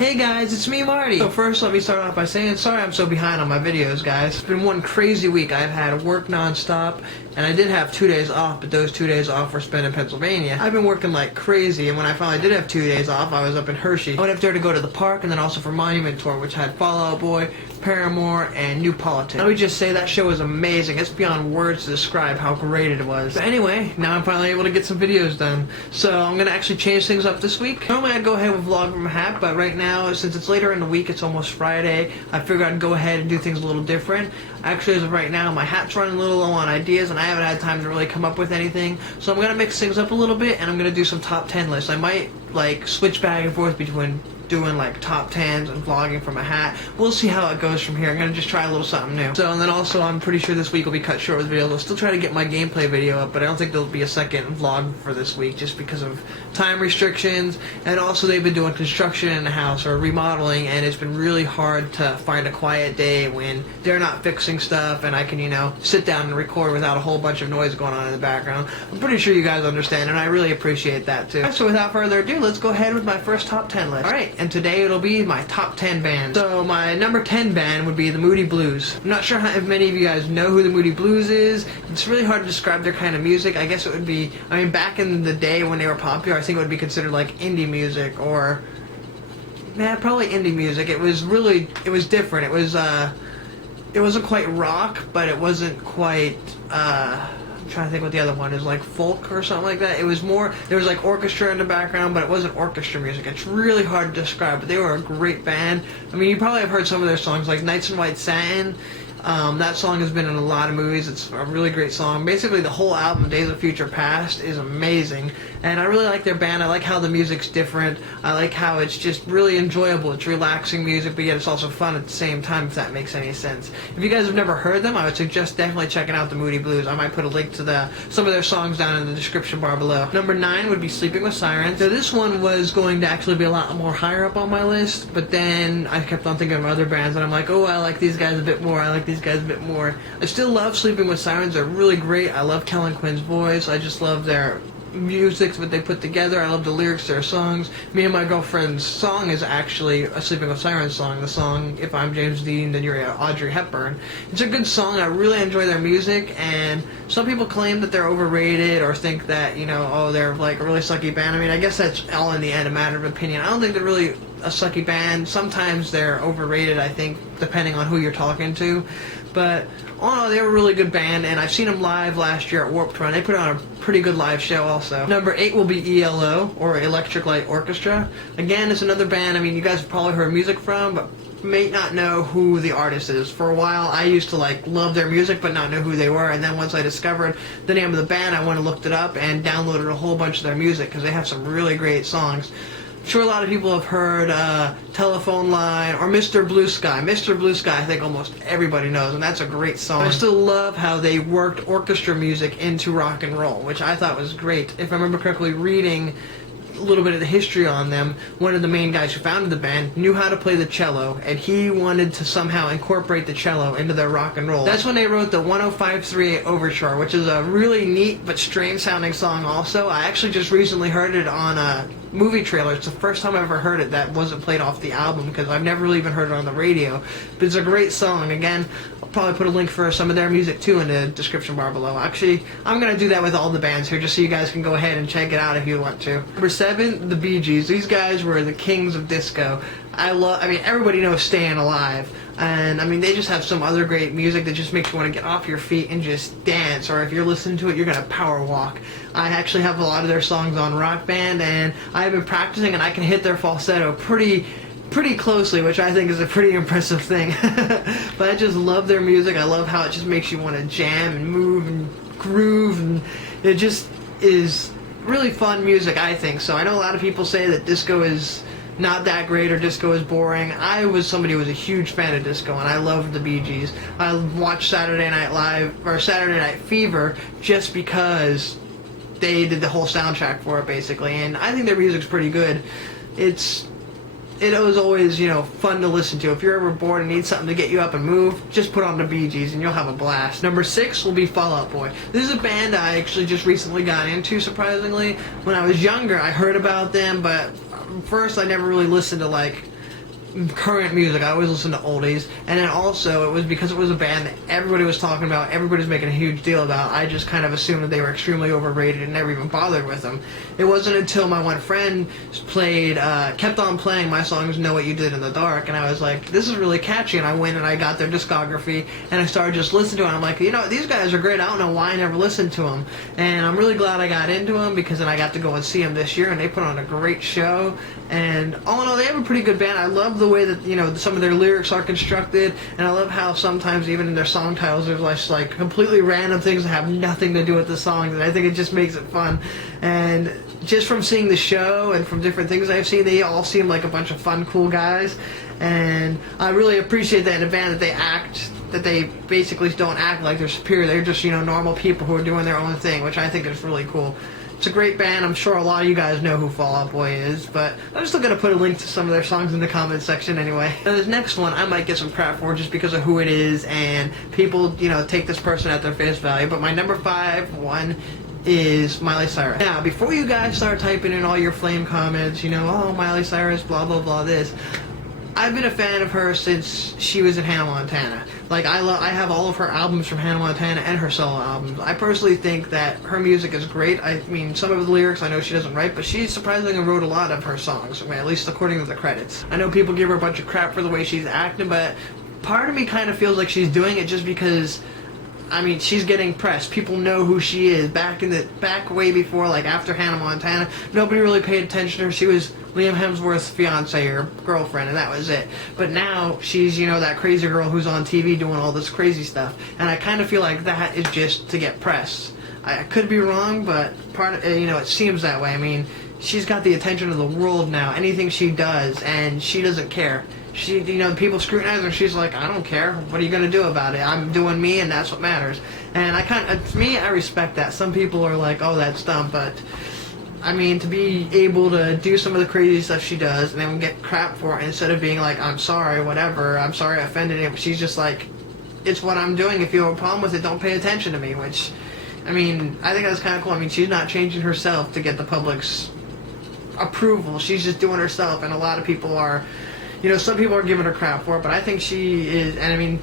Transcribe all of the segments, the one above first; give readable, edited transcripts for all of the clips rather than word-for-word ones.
Hey guys, it's me, Marty. So first, let me start off by saying sorry I'm so behind on my videos, guys. It's been one crazy week. I've had work non-stop, and I did have 2 days off, but those 2 days off were spent in Pennsylvania. I've been working like crazy, and when I finally did have 2 days off, I was up in Hershey. I went up there to go to the park, and then also for Monument Tour, which had Fall Out Boy, Paramore, and New Politics. Let me just say that show was amazing. It's beyond words to describe how great it was. But anyway, now I'm finally able to get some videos done. So I'm gonna actually change things up this week. Normally I'd go ahead with vlog from a hat, but right now, since it's later in the week, it's almost Friday, I figured I'd go ahead and do things a little different. Actually, as of right now, my hat's running a little low on ideas, and I haven't had time to really come up with anything. So I'm gonna mix things up a little bit, and I'm gonna do some top 10 lists. I might like switch back and forth between doing like top 10s and vlogging from a hat. We'll see how it goes from here. I'm gonna just try a little something new. So, and then also I'm pretty sure this week will be cut short with videos. I'll still try to get my gameplay video up, but I don't think there'll be a second vlog for this week just because of time restrictions, and also they've been doing construction in the house or remodeling, and it's been really hard to find a quiet day when they're not fixing stuff and I can, you know, sit down and record without a whole bunch of noise going on in the background. I'm pretty sure you guys understand, and I really appreciate that too. So without further ado, let's go ahead with my first top 10 list. Alright, and today it'll be my top 10 bands. So my number 10 band would be the Moody Blues. I'm not sure if many of you guys know who the Moody Blues is. It's really hard to describe their kind of music. I guess it would be, I mean, back in the day when they were popular, I think it would be considered like indie music, or yeah, probably indie music. It was different. It wasn't quite rock, but it wasn't quite I'm trying to think what the other one is, like folk or something like that. It was more, there was like orchestra in the background, but it wasn't orchestra music. It's really hard to describe, but they were a great band. I mean, you probably have heard some of their songs, like Nights in White Satin. That song has been in a lot of movies. It's a really great song. Basically, the whole album, Days of Future Past, is amazing. And I really like their band. I like how the music's different. I like how it's just really enjoyable. It's relaxing music, but yet it's also fun at the same time, if that makes any sense. If you guys have never heard them, I would suggest definitely checking out the Moody Blues. I might put a link to some of their songs down in the description bar below. Number 9 would be Sleeping with Sirens. So this one was going to actually be a lot more higher up on my list, but then I kept on thinking of other bands, and I'm like, oh, I like these guys a bit more. I like these guys a bit more. I still love Sleeping with Sirens. They're really great. I love Kellen Quinn's voice. I just love their music that they put together. I love the lyrics to their songs. Me and my girlfriend's song is actually a Sleeping with Sirens song. The song, If I'm James Dean, Then You're Audrey Hepburn. It's a good song. I really enjoy their music, and some people claim that they're overrated or think that, you know, oh, they're like a really sucky band. I mean, I guess that's all in the end a matter of opinion. I don't think they're really a sucky band. Sometimes they're overrated, I think, depending on who you're talking to. But all in all, they were a really good band, and I've seen them live last year at Warped Tour, and they put on a pretty good live show also. Number 8 will be ELO, or Electric Light Orchestra. Again, it's another band, I mean, you guys have probably heard music from, but may not know who the artist is. For a while, I used to like love their music, but not know who they were, and then once I discovered the name of the band, I went and looked it up and downloaded a whole bunch of their music, because they have some really great songs. I'm sure a lot of people have heard Telephone Line or Mr. Blue Sky. Mr. Blue Sky, I think almost everybody knows, and that's a great song. I still love how they worked orchestra music into rock and roll, which I thought was great. If I remember correctly, reading a little bit of the history on them, one of the main guys who founded the band knew how to play the cello, and he wanted to somehow incorporate the cello into their rock and roll. That's when they wrote the 10538 Overture, which is a really neat but strange sounding song also. I actually just recently heard it on movie trailer. It's the first time I've ever heard it that wasn't played off the album, because I've never really even heard it on the radio. But it's a great song. Again, I'll probably put a link for some of their music too in the description bar below. Actually, I'm going to do that with all the bands here, just so you guys can go ahead and check it out if you want to. Number 7, the Bee Gees. These guys were the kings of disco. I mean, everybody knows Staying Alive. And I mean, they just have some other great music that just makes you want to get off your feet and just dance, or if you're listening to it, you're going to power walk. I actually have a lot of their songs on Rock Band, and I've been practicing, and I can hit their falsetto pretty closely, which I think is a pretty impressive thing. But I just love their music. I love how it just makes you want to jam and move and groove, and it just is really fun music, I think. So I know a lot of people say that disco is not that great or disco is boring. I was somebody who was a huge fan of disco, and I loved the Bee Gees. I watched Saturday Night Live, or Saturday Night Fever, just because they did the whole soundtrack for it, basically, and I think their music's pretty good. It was always, you know, fun to listen to. If you're ever bored and need something to get you up and move, just put on the Bee Gees and you'll have a blast. Number 6 will be Fall Out Boy. This is a band I actually just recently got into, surprisingly. When I was younger, I heard about them, but first I never really listened to, like, current music. I always listen to oldies, and then also it was because it was a band that everybody was talking about, everybody was making a huge deal about. I just kind of assumed that they were extremely overrated and never even bothered with them. It wasn't until my one friend kept on playing my songs "Know What You Did in the Dark," and I was like, this is really catchy, and I went and I got their discography and I started just listening to it. And I'm like, you know, these guys are great. I don't know why I never listened to them, and I'm really glad I got into them because then I got to go and see them this year, and they put on a great show. And all in all, they have a pretty good band. I love the way that, you know, some of their lyrics are constructed, and I love how sometimes even in their song titles there's like completely random things that have nothing to do with the songs, and I think it just makes it fun. And just from seeing the show and from different things I've seen, they all seem like a bunch of fun, cool guys, and I really appreciate that in a band that they basically don't act like they're superior. They're just, you know, normal people who are doing their own thing, which I think is really cool. It's a great band. I'm sure a lot of you guys know who Fall Out Boy is, but I'm still going to put a link to some of their songs in the comments section anyway. Now, this next one I might get some crap for just because of who it is, and people, you know, take this person at their face value, but my number 5 one is Miley Cyrus. Now, before you guys start typing in all your flame comments, you know, oh, Miley Cyrus, blah, blah, blah, this, I've been a fan of her since she was in Hannah Montana. Like, I have all of her albums from Hannah Montana and her solo albums. I personally think that her music is great. I mean, some of the lyrics I know she doesn't write, but she surprisingly wrote a lot of her songs, at least according to the credits. I know people give her a bunch of crap for the way she's acting, but part of me kind of feels like she's doing it just because, I mean, she's getting press. People know who she is. Back way before, like after Hannah Montana, nobody really paid attention to her. She was Liam Hemsworth's fiance or girlfriend, and that was it. But now she's, you know, that crazy girl who's on TV doing all this crazy stuff. And I kind of feel like that is just to get press. I could be wrong, but you know, it seems that way. I mean, she's got the attention of the world now. Anything she does, and she doesn't care. She, you know, people scrutinize her. She's like, I don't care. What are you gonna do about it? I'm doing me, and that's what matters. And to me, I respect that. Some people are like, oh, that's dumb, but I mean, to be able to do some of the crazy stuff she does and then get crap for it, instead of being like, I'm sorry, whatever, I'm sorry I offended him, she's just like, it's what I'm doing. If you have a problem with it, don't pay attention to me, which, I mean, I think that's kind of cool. I mean, she's not changing herself to get the public's approval. She's just doing herself, and a lot of people are, you know, some people are giving her crap for it, but I think she is, and I mean,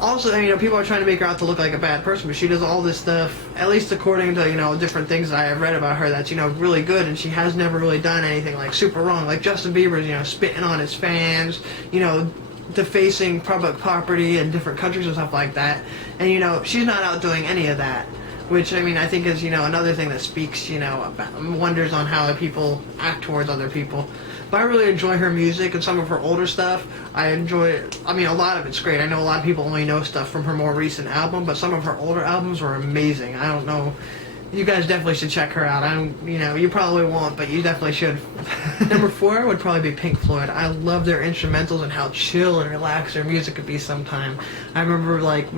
also, you know, people are trying to make her out to look like a bad person, but she does all this stuff, at least according to, you know, different things that I have read about her, that's, you know, really good, and she has never really done anything, like, super wrong. Like Justin Bieber's, you know, spitting on his fans, you know, defacing public property in different countries and stuff like that. And, you know, she's not out doing any of that, which, I mean, I think is, you know, another thing that speaks, you know, about, wonders on how people act towards other people. But I really enjoy her music, and some of her older stuff, I enjoy. I mean, a lot of it's great. I know a lot of people only know stuff from her more recent album, but some of her older albums were amazing. I don't know. You guys definitely should check her out. You know, you probably won't, but you definitely should. Number 4 would probably be Pink Floyd. I love their instrumentals and how chill and relaxed their music could be sometime. I remember, like,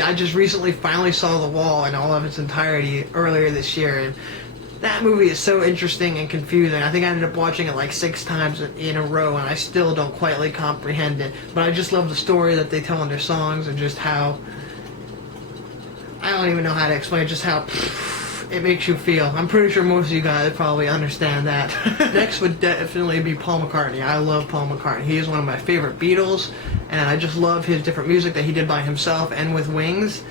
I just recently finally saw The Wall in all of its entirety earlier this year, and that movie is so interesting and confusing. I think I ended up watching it like 6 times in a row, and I still don't quite comprehend it. But I just love the story that they tell in their songs, and just how, I don't even know how to explain just how it makes you feel. I'm pretty sure most of you guys probably understand that. Next would definitely be Paul McCartney. I love Paul McCartney. He is one of my favorite Beatles, and I just love his different music that he did by himself and with Wings.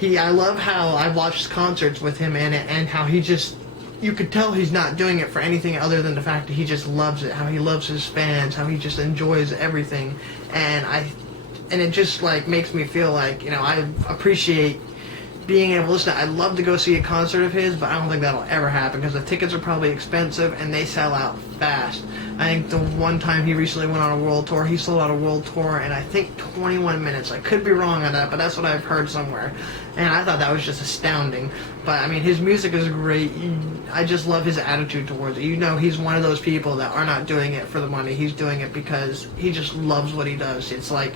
I love how I watched concerts with him in it, and how he just, you could tell he's not doing it for anything other than the fact that he just loves it, how he loves his fans, how he just enjoys everything, and it just like makes me feel like, you know, I appreciate being able to listen. I'd love to go see a concert of his, but I don't think that'll ever happen because the tickets are probably expensive and they sell out fast. I think the one time he recently went on a world tour, he sold out a world tour in I think 21 minutes. I could be wrong on that, but that's what I've heard somewhere. And I thought that was just astounding. But I mean, his music is great. I just love his attitude towards it. You know, he's one of those people that are not doing it for the money. He's doing it because he just loves what he does. It's like,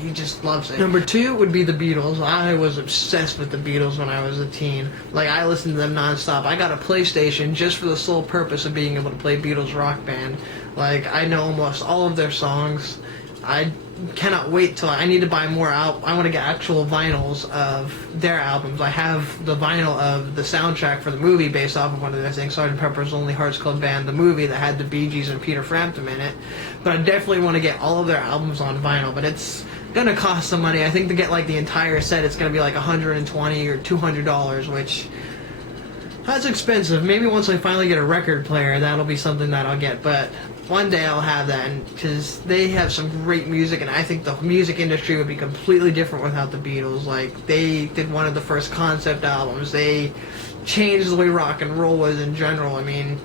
he just loves it. Number 2 would be the Beatles. I was obsessed with the Beatles when I was a teen. Like, I listened to them nonstop. I got a PlayStation just for the sole purpose of being able to play Beatles Rock Band. Like, I know almost all of their songs. I cannot wait till I need to buy more I want to get actual vinyls of their albums. I have the vinyl of the soundtrack for the movie based off of one of their things, Sgt. Pepper's Lonely Hearts Club Band, the movie that had the Bee Gees and Peter Frampton in it. But I definitely want to get all of their albums on vinyl, but it's gonna cost some money. I think to get like the entire set, it's gonna be like $120 or $200, which that's expensive. Maybe once I finally get a record player, that'll be something that I'll get, but one day I'll have that, because they have some great music, and I think the music industry would be completely different without the Beatles. Like, they did one of the first concept albums. They changed the way rock and roll was in general. I mean,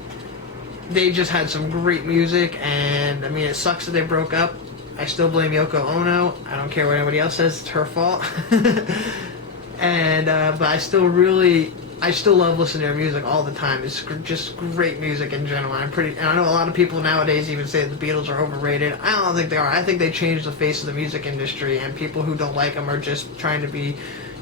they just had some great music, and I mean, it sucks that they broke up. I still blame Yoko Ono. I don't care what anybody else says, it's her fault. And but I still love listening to their music all the time. It's just great music in general. And I know a lot of people nowadays even say that the Beatles are overrated. I don't think they are. I think they changed the face of the music industry, and people who don't like them are just trying to be,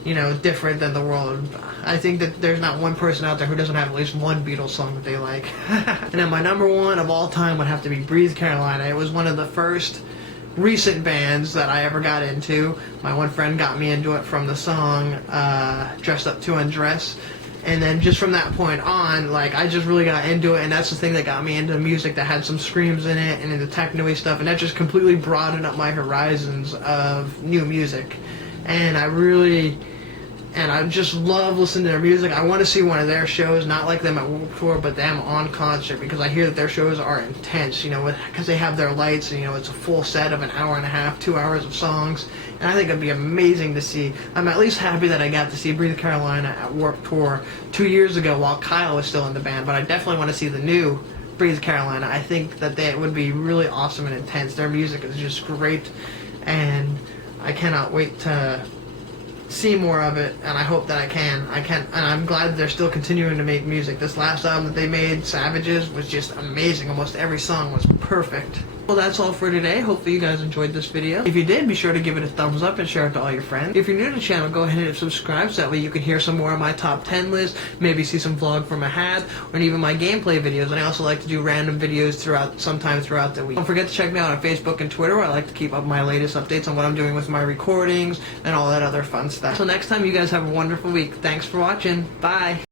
you know, different than the world. I think that there's not one person out there who doesn't have at least one Beatles song that they like. And then my number one of all time would have to be Breathe Carolina. It was one of the first recent bands that I ever got into. My one friend got me into it from the song Dressed Up to Undress. And then just from that point on, like, I just really got into it, and that's the thing that got me into music that had some screams in it and into techno-y stuff, and that just completely broadened up my horizons of new music. And I just love listening to their music. I want to see one of their shows, not like them at World Tour, but them on concert, because I hear that their shows are intense, you know, because they have their lights, and, you know, it's a full set of an hour and a half, 2 hours of songs, and I think it'd be amazing to see. I'm at least happy that I got to see Breathe Carolina at Warped Tour 2 years ago while Kyle was still in the band, but I definitely want to see the new Breathe Carolina. I think that they would be really awesome and intense. Their music is just great, and I cannot wait to see more of it, and I hope that I can, and I'm glad that they're still continuing to make music. This last album that they made, Savages, was just amazing. Almost every song was perfect. Well, that's all for today. Hopefully you guys enjoyed this video. If you did, be sure to give it a thumbs up and share it to all your friends. If you're new to the channel, go ahead and subscribe, so that way you can hear some more of my top 10 list, maybe see some vlog from a hat, or even my gameplay videos. And I also like to do random videos sometime throughout the week. Don't forget to check me out on Facebook and Twitter, where I like to keep up my latest updates on what I'm doing with my recordings and all that other fun stuff. Until next time, you guys have a wonderful week. Thanks for watching. Bye.